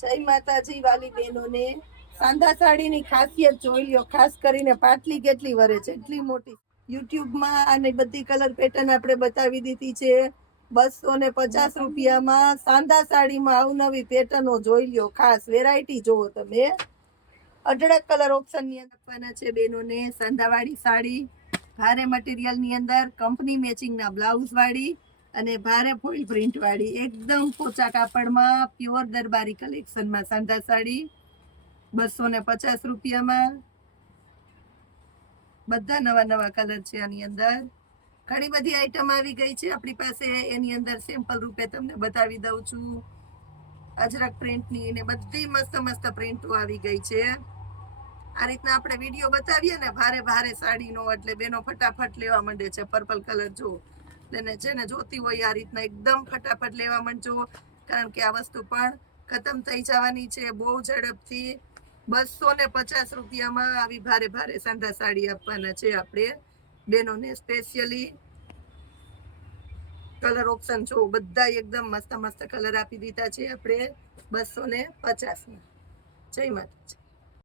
જય માતાજી વાલી બહેનોને સાંધા સાડીની ખાસિયત જોઈ લ્યો. ખાસ કરીને પાટલી કેટલી વરે છે, એટલી મોટી. યુટ્યુબમાં આની બધી કલર પેટર્ન આપણે બતાવી દીધી છે. 250 રૂપિયામાં સાંધા સાડીમાં અવનવી પેટર્નો જોઈ લ્યો. ખાસ વેરાયટી જોવો તમે. અઢળક કલર ઓપ્શનની અંદર આપવાના છે બહેનોને. સાંધાવાળી સાડી ભારે મટીરિયલની અંદર કંપની મેચિંગના બ્લાઉઝ વાળી અને ભારે ફોઇલ પ્રિન્ટ વાળી એકદમ પોચા કાપડમાં પ્યોર દરબારી કલેક્શનમાં સાંધા સાડી 250 રૂપિયામાં. બધા નવા નવા કલર છે આની અંદર. ઘણી બધી આઈટમ આવી ગઈ છે આપણી પાસે. એની અંદર સિમ્પલ રૂપે તમને બતાવી દઉં છું. અજરક પ્રિન્ટની ને બધી મસ્ત મસ્ત પ્રિન્ટો આવી ગઈ છે. આ રીતના આપણે વિડીયો બતાવીએ ને ભારે ભારે સાડીનો, એટલે બેનો ફટાફટ લેવા માંડે છે. પર્પલ કલર જો, એટલે જેને જોતી હોય આ રીતના એકદમ ફટાફટ લેવા માંડજો, કારણ કે આ વસ્તુ પણ ખતમ થઈ જવાની છે બહુ ઝડપથી. 250 રૂપિયામાં આવી ભારે ભારે સાંધા સાડી આપવાના છે આપણે બેનોને સ્પેશિયલી. કલર ઓપ્શન જો બધા એકદમ મસ્ત મસ્ત કલર આપી દીધા છે આપણે 250 માં. જય માતાજી.